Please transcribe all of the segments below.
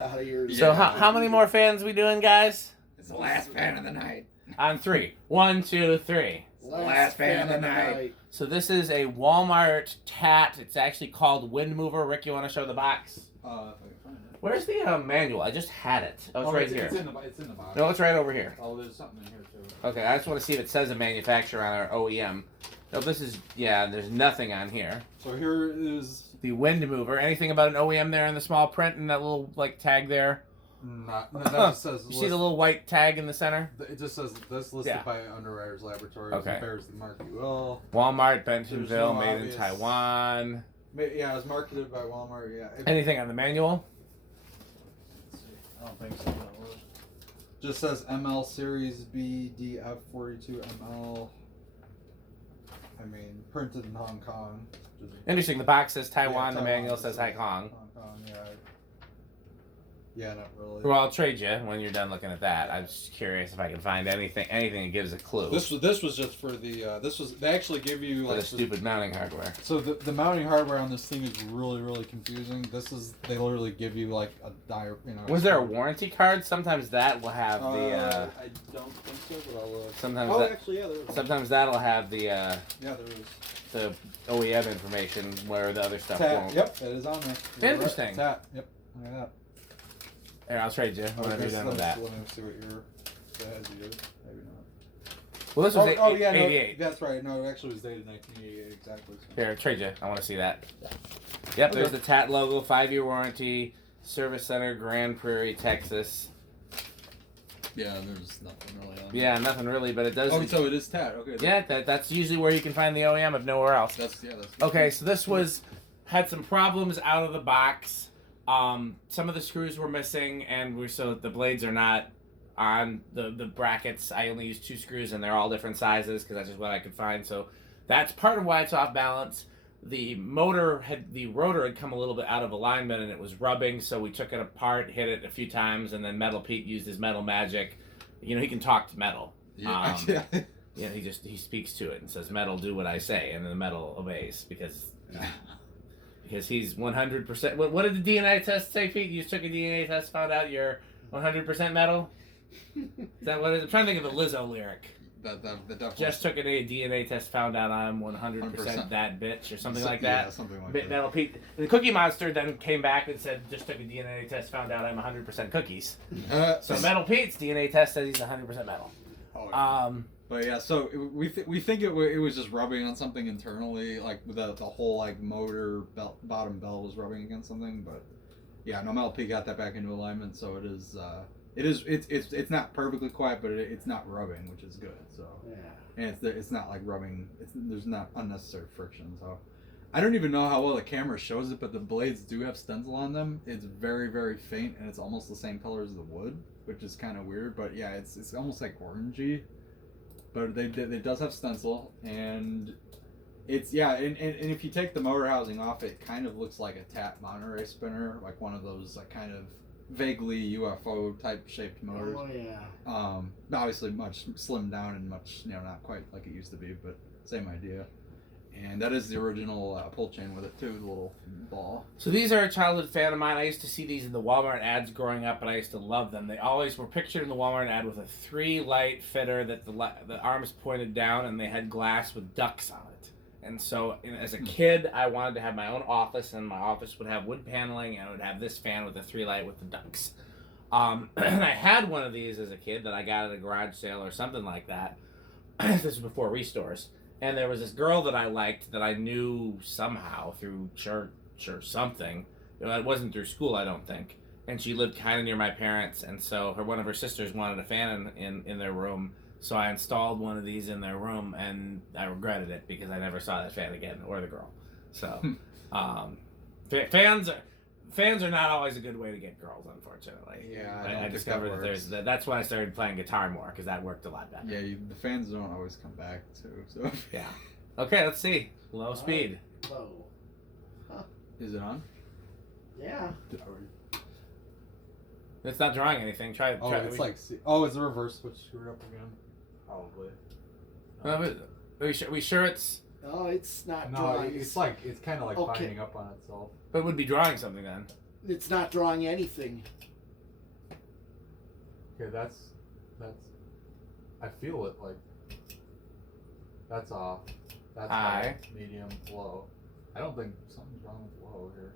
Out of your So how many more fans we doing, guys? It's the last fan of the night. On three. 1, 2, 3. Last fan of the night. So this is a Wal-Mart TAT. It's actually called Wind Mover. Rick, you want to show the box? If I can find it. Where's the manual? I just had it. Oh, it's right here. It's in the box. No, it's right over here. Oh, there's something in here too. Okay, I just want to see if it says a manufacturer on our OEM. No, this is, yeah, there's nothing on here. So here is The Wind Mover. Anything about an OEM there in the small print and that little, like, tag there? that just says. You see the little white tag in the center? It just says this listed Yeah. by Underwriters Laboratories. Okay. Bears the mark UL. Walmart, Bentonville, no made obvious- in Taiwan. Yeah, it was marketed by Walmart. Yeah. Anything on the manual? Let's see. I don't think so. No. Just says ML Series B DF 42 ML. I mean, printed in Hong Kong. Interesting. The box says Taiwan. Yeah, the manual Taiwan, says Hong Kong. Hong Kong, yeah. Yeah, not really. Well, I'll trade you when you're done looking at that. I'm just curious if I can find anything that gives a clue. This was just for the they actually give you for like the stupid mounting hardware. So the mounting hardware on this thing is really confusing. They literally give you like a Was there a warranty card? Sometimes that will have the. I don't think so, but I'll look. Sometimes Actually, yeah, there is. Sometimes that'll have the Yeah, there is. the OEM information where the other stuff TAT. won't. Yep, that is on there. You're Interesting. Right. TAT. Yep. Look at that. Here, I'll trade you whenever you're done with that. Let me see what that has you. Maybe not. Well, this was yeah, 88. no, that's right. No, it actually was dated 1988 exactly. So. Here, trade you. I want to see that. Yep, there's the TAT logo, 5-year warranty, Service Center, Grand Prairie, Texas. Yeah, there's nothing really on. Yeah, nothing really, but it does. Oh, so it is TAT. Okay. Yeah, that's usually where you can find the OEM if nowhere else. That's Okay, so this had some problems out of the box. Some of the screws were missing, and so the blades are not on the brackets. I only used 2 screws, and they're all different sizes because that's just what I could find. So that's part of why it's off balance. The rotor had come a little bit out of alignment, and it was rubbing. So we took it apart, hit it a few times, and then Metal Pete used his metal magic. You know, he can talk to metal. Yeah. Yeah, he speaks to it and says, "Metal, do what I say," and then the metal obeys because he's 100%. What did the DNA test say, Pete? You just took a DNA test, found out you're 100% metal. Is that what it is? I'm trying to think of the Lizzo lyric. Just took a DNA test, found out I'm 100% that bitch, or something like that. Yeah, something like that. Metal Pete. The Cookie Monster then came back and said, just took a DNA test, found out I'm 100% cookies. So Metal Pete's DNA test says he's 100% metal. Oh, yeah. But yeah, so we think it was just rubbing on something internally, like the whole like motor bottom bell was rubbing against something. But yeah, no, Metal P got that back into alignment, so it's not perfectly quiet, but it's not rubbing, which is good. So yeah, and it's not like rubbing. There's not unnecessary friction. So I don't even know how well the camera shows it, but the blades do have stencil on them. It's very faint, and it's almost the same color as the wood, which is kind of weird. But yeah, it's almost like orangey. But it does have stencil, and it's and if you take the motor housing off, it kind of looks like a TAT Monterey spinner, like one of those like kind of vaguely UFO type shaped motors. Oh yeah. Obviously much slimmed down and much not quite like it used to be, but same idea. And that is the original pull chain with it too, the little ball. So these are a childhood fan of mine. I used to see these in the Walmart ads growing up, and I used to love them. They always were pictured in the Walmart ad with a 3-light fitter that the arms pointed down, and they had glass with ducks on it. And so, as a kid, I wanted to have my own office, and my office would have wood paneling, and I would have this fan with a 3-light with the ducks. And I had one of these as a kid that I got at a garage sale or something like that. This was before restores. And there was this girl that I liked that I knew somehow through church or something. It wasn't through school, I don't think. And she lived kind of near my parents, and so one of her sisters wanted a fan in their room. So I installed one of these in their room, and I regretted it because I never saw that fan again, or the girl. So fans are not always a good way to get girls, unfortunately. Yeah, I discovered that that's when I started playing guitar more because that worked a lot better. Yeah, the fans don't always come back too. So yeah. Okay, let's see. Low speed. Low. Huh. Is it on? Yeah. It's not drawing anything. Try. It's like it's the reverse switch screwed up again. Probably. We sure it's. Oh, it's not No, drawing. it's kind of like binding up on itself. But it would be drawing something then. It's not drawing anything. Okay, that's. I feel it like. That's off. That's High. Medium, low. I don't think something's wrong with low here.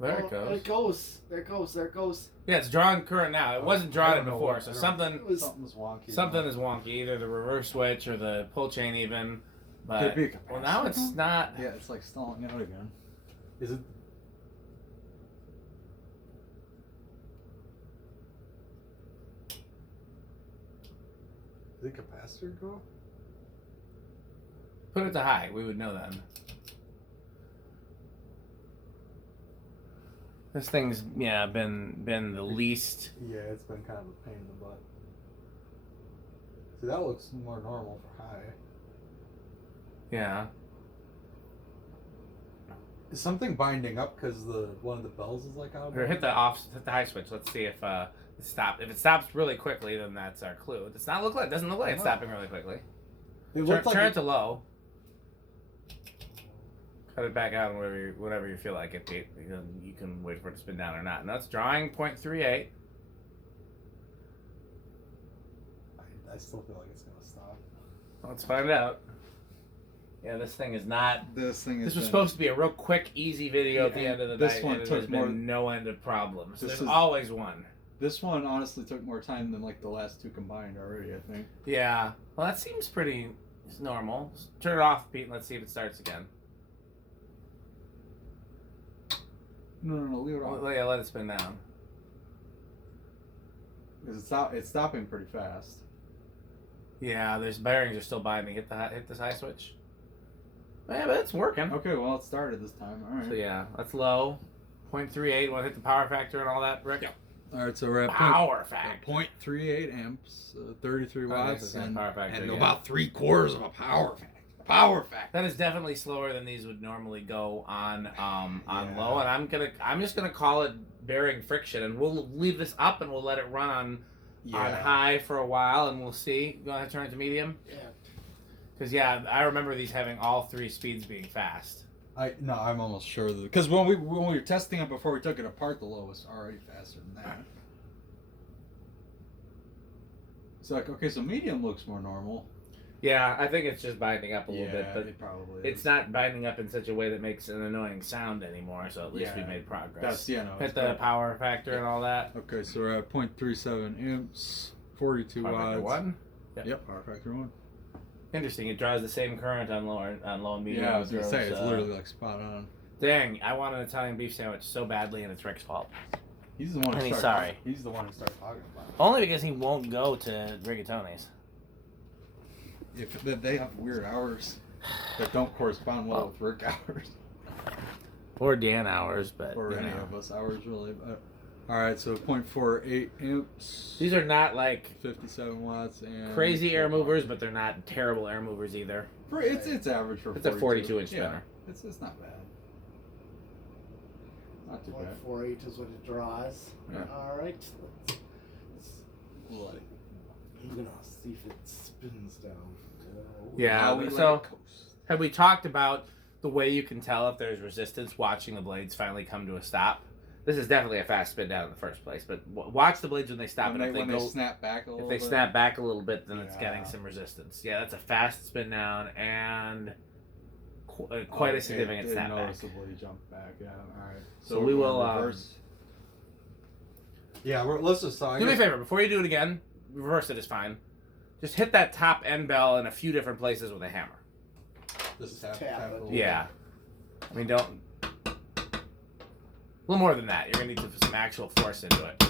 There it There goes. it goes. There it goes. There it goes. Yeah, it's drawing current now. It wasn't I drawing don't know before, what- so I don't- something Something's wonky. something is wonky. Either the reverse switch or the pull chain even. But Could be a well, now capacitor. it's not. Yeah, it's like stalling out again. Is it? Did the capacitor go? Put it to high. We would know then. This thing's been the least. Yeah, it's been kind of a pain in the butt. See, that looks more normal for high. Yeah. Is something binding up because one of the bells is like out? Or hit the high switch. Let's see if it stops. If it stops really quickly, then that's our clue. It doesn't look like it's stopping really quickly. It looked like Turn it to low. Cut it back out whatever you feel like it, Pete. You can wait for it to spin down or not. And that's drawing 0.38. I still feel like it's gonna stop. Let's find out. Yeah, this thing is not. This thing is. This was supposed to be a real quick, easy video at the Yeah, end of the this night, one and took there's more- been no end of problems. This There's is- always one. This one honestly took more time than like the last two combined already. I think. Yeah. Well, that seems pretty normal. Turn it off, Pete, and let's see if it starts again. No, leave it on. Yeah, let it spin down. Because it's stopping pretty fast. Yeah, there's bearings are still binding. Hit this high switch. Yeah, but it's working. Okay, well it started this time. All right. So yeah, that's low. 0.38. Want to hit the power factor and all that, Rick? Yeah. All right, so we're at Power factor. 0.38 amps, 33 Oh, watts, this is and, power factor, and yeah. about 3/4 of a power factor. Power factor. That is definitely slower than these would normally go on Yeah. low, and I'm just gonna call it bearing friction, and we'll leave this up and we'll let it run on high for a while, and we'll see. You want to turn it to medium? Yeah. Because I remember these having all three speeds being fast. I'm almost sure that because when we were testing it before we took it apart, the low was already faster than that. So like, okay, so medium looks more normal. Yeah, I think it's just binding up a little bit, but it probably it's is. not binding up in such a way that makes an annoying sound anymore. So at least we Yeah, made progress. That's no. Hit it's the better. power factor and all that. Okay, so we're at 0.37 amps, 42 Power factor watts. 1. Yep, power factor 1. Interesting. It draws the same current on low and medium. Yeah, I was gonna Throws, say it's literally like spot on. Dang, I want an Italian beef sandwich so badly, and it's Rick's fault. He's the one. And Who he's started, sorry. He's the one who started talking about it. Only because he won't go to Rigatoni's. If they have weird hours that don't correspond well with work hours Or Dan hours, but or you any know. of us hours really. But all right, so 0.48 amps. These are not like 57 watts and crazy air movers, but they're not terrible air movers either. It's average for. It's a 42-inch Yeah, spinner. it's not bad. Not too bad. 0.48 is what it draws. Yeah. All right. Let's Like, I'm gonna see if it spins down. Oh. Yeah, how we let so it coast. have we talked about the way you can tell if there's resistance watching the blades finally come to a stop? This is definitely a fast spin down in the first place, but watch the blades when they stop, When and they, if when they they snap back a little if they bit. snap back a little bit, then it's Yeah. getting some resistance. Yeah, that's a fast spin down and quite a significant it snapback. noticeably jumped back. Yeah. All right. So we we're will, going reverse. Yeah, let's just. Do me a favor, before you do it again, reverse it is fine. Just hit that top end bell in a few different places with a hammer. Just tap tap it. a little Yeah. I mean, don't. A little more than that. You're going to need to put some actual force into it.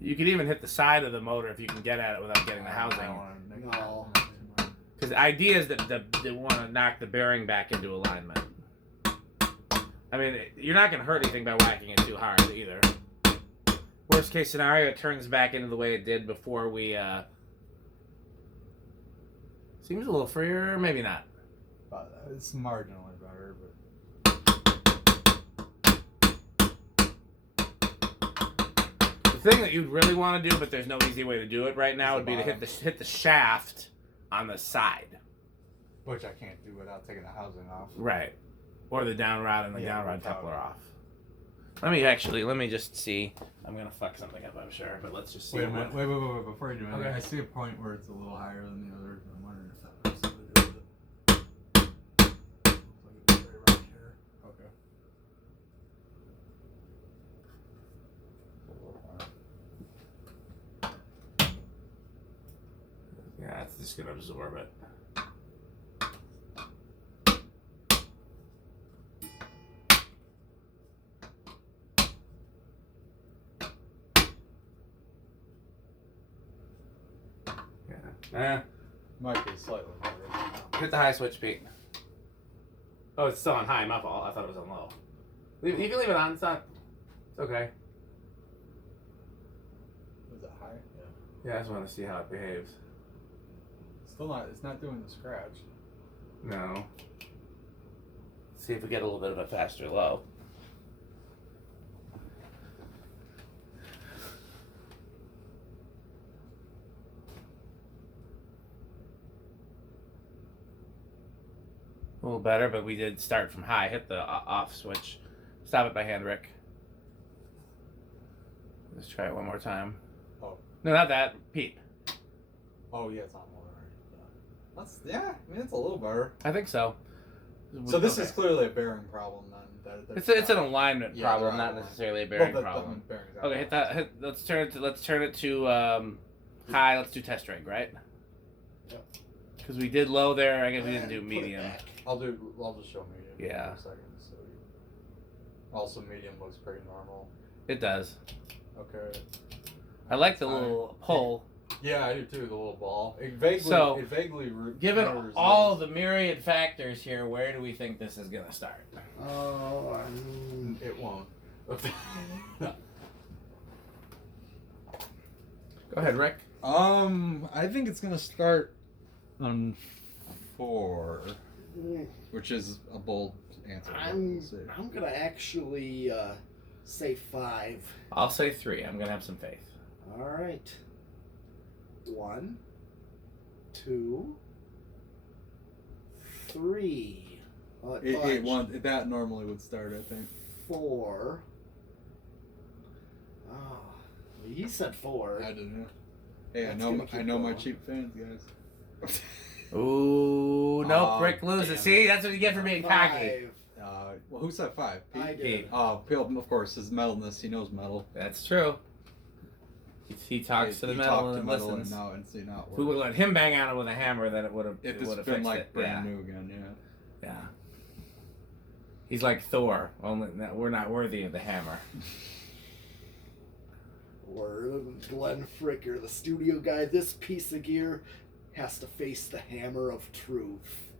You could even hit the side of the motor if you can get at it without getting the housing. No. Because the idea is that they want to knock the bearing back into alignment. I mean, you're not going to hurt anything by whacking it too hard either. Worst case scenario, it turns back into the way it did before we. Seems a little freer, maybe not. It's marginally better, but The thing that you'd really want to do, but there's no easy way to do it right now, would be to hit the shaft on the side. Which I can't do without taking the housing off. Right. Or the down rod and the Yeah, down rod without- coupler off. Let me just see. I'm gonna fuck something up, I'm sure, but let's just see. Wait a minute. Wait. Before you do anything, Okay. I see a point where it's a little higher than the other. I'm wondering if that has something to do with it. Looks like it's right around here. Okay. Yeah, it's just gonna absorb it. Yeah. Might be slightly better. Hit the high switch, Pete. Oh, it's still on high. My fault. I thought it was on low. You can leave it on. It's not. It's okay. Was it high? Yeah. Yeah, I just want to see how it behaves. Still not. It's not doing the scratch. No. See if we get a little bit of a faster low. A little better, but we did start from high. Hit the off switch. Stop it by hand, Rick. Let's try it one more time. Oh. No, not that. Pete. Oh yeah, it's on more. That's I mean it's a little better. I think so. So this Okay. is clearly a bearing problem then. It's an alignment Yeah, problem, they're not out of necessarily a line. bearing Well, problem. bearings out Okay, of hit line. that. Let's turn it to high. Let's do test rig, right? Yep. Because we did low there. I guess we didn't do And put it medium. back. I'll just show medium. Yeah. For a second. So also medium looks pretty normal. It does. Okay. I like the Fine. little pull. Yeah, I do too. The little ball. It So, vaguely. Given mirrors all those. the myriad factors here, where do we think this is gonna start? Oh, It won't. Go ahead, Rick. I think it's gonna start on 4, which is a bold answer. I'm We'll see. gonna actually say 5. I'll say 3. I'm gonna have some faith. All right. 1, 2, 3. That normally would start, I think. 4. Oh, well, he said 4. I don't know. Hey, That's I gonna keep know my going. cheap fans, guys. Ooh, nope. Oh, Rick loses. damn See, it. that's what you get for being cocky. 5. Well, who said 5? I Pete? did. Pete. Oh, Peel, of course, his metalness. He knows metal. That's true. He talks to the He metal talked and to metal listens. and see now it If we would works. let him bang on it with a hammer, then it would have. If It this would had have been fixed like it. brand Yeah. new again, yeah. Yeah. He's like Thor. Only we're not worthy of the hammer. Or Glenn Fricker, the studio guy. This piece of gear has to face the hammer of truth.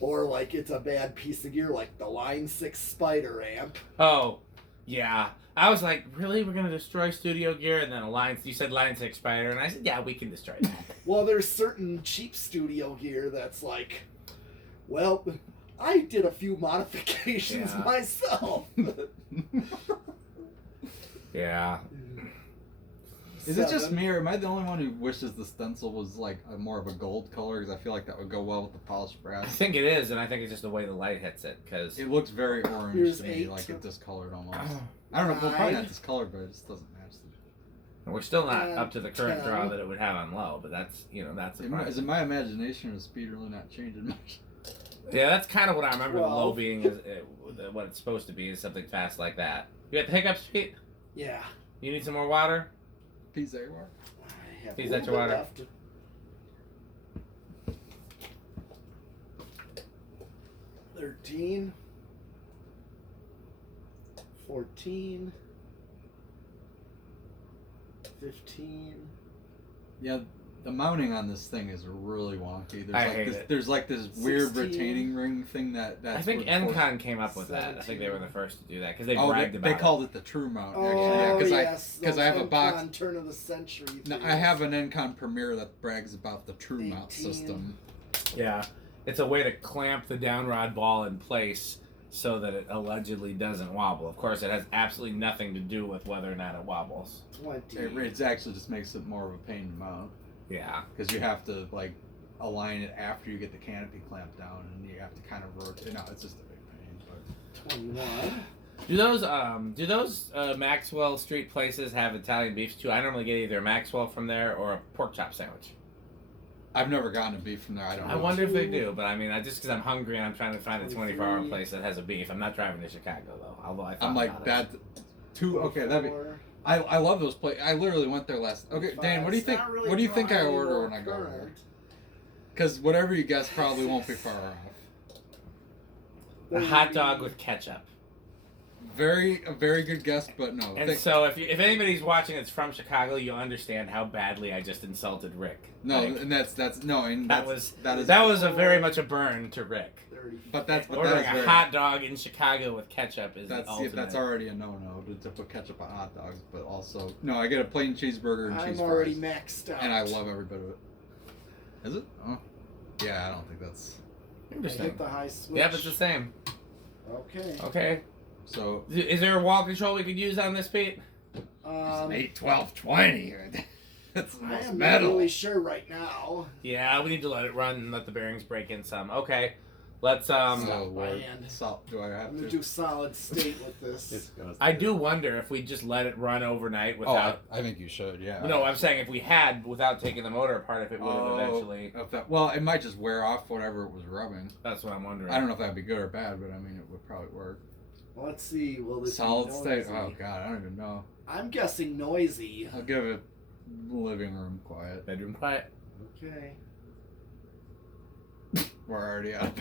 Or like it's a bad piece of gear, like the Line 6 Spider amp. Oh, yeah. I was like, really? We're gonna destroy studio gear? And then you said Line 6 Spider, and I said, yeah, we can destroy that. Well, there's certain cheap studio gear that's like, well, I did a few modifications Yeah. myself. Yeah. Is it just 7. me, or am I the only one who wishes the stencil was like more of a gold color? Because I feel like that would go well with the polished I brass. think it is, and I think it's just the way the light hits it, because It looks very orange Here's to me, 8. like it discolored almost. I don't know, well, probably not discolored, but it just doesn't match. we're still not And up to the current 10. draw that it would have on low, but that's, that's Is surprising. it my imagination, or is speed really not changing much? Yeah, that's kind of what I remember the low 12. being, is what it's supposed to be, is something fast like that. You got the hiccups, Pete? Yeah. You need some more water? Peas everywhere. I have Please, a that's little your bit water. left. 13, 14, 15. Yeah, the mounting on this thing is really wonky. There's I like hate this, it. There's like this weird 16. retaining ring thing that I think Encon came up with that. I think they were the first to do that, because they bragged about they it. called it the true mount. Actually, Oh, yeah, because yes, because I have a those box. Encon turn of the century. No, things. I have an Encon Premier that brags about the true mount 18. system. Yeah, it's a way to clamp the downrod ball in place so that it allegedly doesn't wobble. Of course, it has absolutely nothing to do with whether or not it wobbles. 20. It actually just makes it more of a pain to mount Yeah. because you have to like align it after you get the canopy clamped down, and you have to kind of rotate. No, it's just a big pain. But 21. Do those Maxwell Street places have Italian beefs too? I normally get either a Maxwell from there or a pork chop sandwich. I've never gotten a beef from there. I don't know. I wonder if they do, but I mean, just because I'm hungry and I'm trying to find a 24-hour place that has a beef. I'm not driving to Chicago though. Although I thought I'm like about that. it. Okay, that'd be. I love those places. I literally went there last. Okay, Dan, what do you think? Really What do you think I dry order or when I go there? current. Because whatever you guess probably won't be far off. A hot dog with ketchup. A very good guess, but no. And so, if anybody's watching that's from Chicago, you'll understand how badly I just insulted Rick. No, Like, and that's no, and that that was a very much a burn to Rick. 30. But that's Ordering very, a hot dog in Chicago with ketchup is the ultimate. that's already a no to put ketchup on hot dogs. But also, no, I get a plain cheeseburger and cheese I'm already fries, maxed out. and I love every bit of it. Is it? Oh, yeah. I don't think that's. I Interesting. hit the high switch. Yep, it's the same. Okay. Okay. So Is there a wall control we could use on this, Pete? 8, 12, 20. That's the I most am not metal. really sure right now. Yeah, we need to let it run and let the bearings break in some. Okay. Let's Oh, by Lord. hand. Do I have I'm gonna to? do solid state with this. I do wonder if we just let it run overnight Oh, without. I think you should. Yeah. No, I'm saying if we had without taking the motor apart, if it would have eventually. Well, it might just wear off whatever it was rubbing. That's what I'm wondering. I don't know if that'd be good or bad, but I mean, it would probably work. Let's see. Will this Solid be state? noisy? Oh god, I don't even know. I'm guessing noisy. I'll give it living room quiet. Bedroom quiet. Okay. We're already up.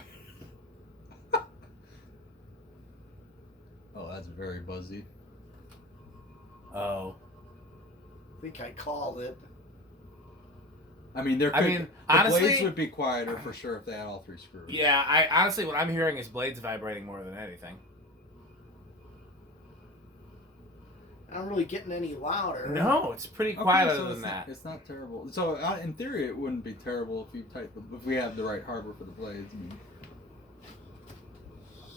Oh, that's very buzzy. Oh. I think I called it. I mean, the honestly, blades would be quieter for sure if they had all 3 screws. Yeah, I honestly, what I'm hearing is blades vibrating more than anything. I'm not really getting any louder. No, it's pretty Okay, quiet so other than it's that. not, it's not terrible. So in theory, it wouldn't be terrible if if we had the right hardware for the blades. I mean,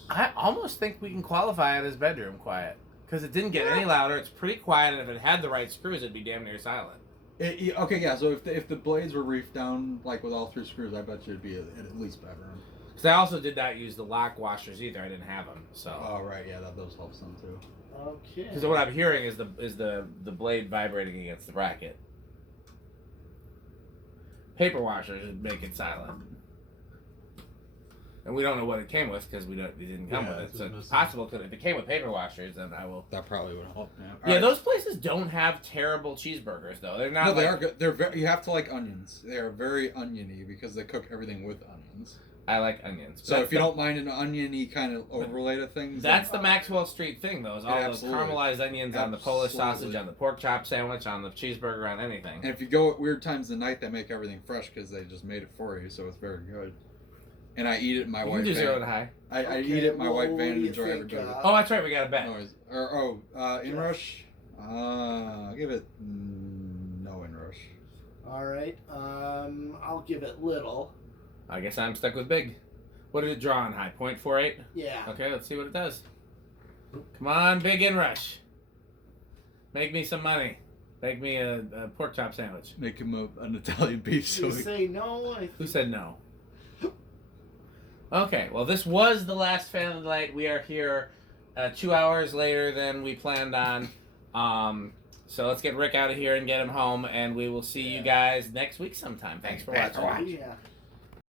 I almost think we can qualify it as bedroom quiet because it didn't get any louder. It's pretty quiet, and if it had the right screws, it'd be damn near silent. okay, yeah. So if the blades were reefed down like with all 3 screws, I bet you it'd be at least bedroom. Because I also did not use the lock washers either. I didn't have them, so. Oh right, yeah, those help some too. Okay. Because what I'm hearing is the blade vibrating against the bracket. Paper washers would make it silent. And we don't know what it came with because it didn't come Yeah, with it. it's So it's missing. possible if it came with paper washers, then I will. That probably would help. Yeah, Yeah, Alright. those places don't have terrible cheeseburgers though. They're not. No, they like- are good. They're very, you have to like onions. They are very oniony because they cook everything with onions. I like onions. So if you don't mind an oniony kind of overlay to things, That's the Maxwell Street thing, though. Is all those Absolutely. caramelized onions on the Polish sausage, Absolutely. on the pork chop sandwich, on the cheeseburger, on anything. and if you go at weird times of the night, they make everything fresh because they just made it for you, so it's very good. And I eat it in my You white can do van. 0 to high. I eat it in my white what van do and you enjoy every think, bit of it. Oh, that's right. We got a bet. Noise. Inrush. I'll give it no inrush. All right. I'll give it little. I guess I'm stuck with big. What did it draw on high? 0.48? Yeah. Okay, let's see what it does. Come on, big inrush. Make me some money. Make me a pork chop sandwich. Make him an Italian beef You so say no. Who said no? Okay, well, this was the last fan of the night. We are here 2 hours later than we planned on. So let's get Rick out of here and get him home, and we will see you guys next week sometime. Thanks for watching. Yeah.